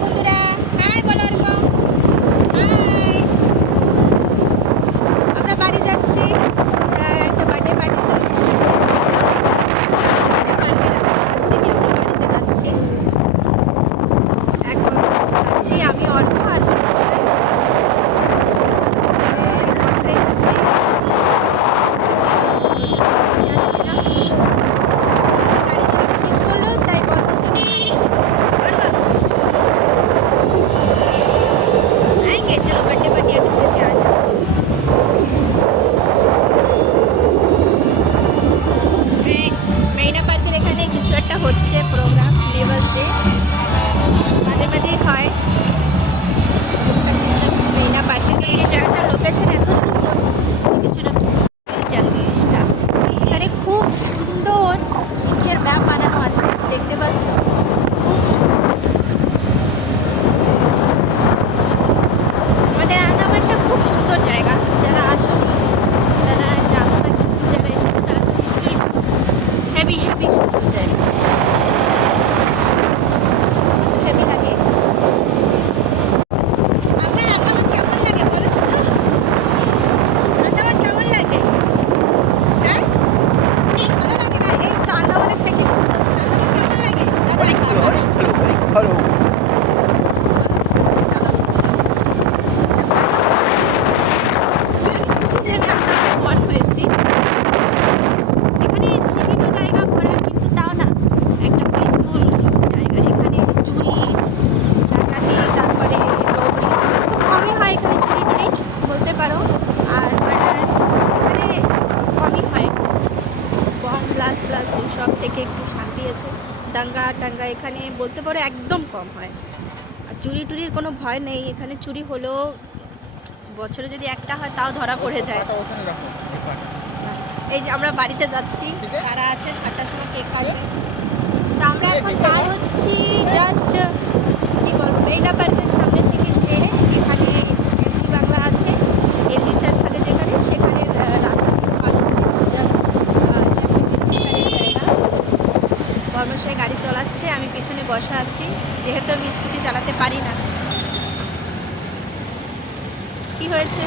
বন্ধুরা દિવસ. છે મારે બધી હોય મહિના પાછી ચાર લોકો છે ને সব থেকে একটু শান্তি আছে। দাঙ্গা টাঙ্গা এখানে বলতে পারো একদম কম হয়। আর চুরি টুরির কোনো ভয় নেই এখানে চুরি হলেও বছরে যদি একটা হয় তাও ধরা পড়ে যায়। এই যে আমরা বাড়িতে যাচ্ছি তারা আছে সাতটার সময় কেক কাটবে। আমরা এখন পার হচ্ছি জাস্ট কি বলব এই ব্যাপার কর্মশাই গাড়ি চলাচ্ছে, আমি পিছনে বসা আছি। যেহেতু আমি স্কুটি চালাতে পারি না। কি হয়েছে?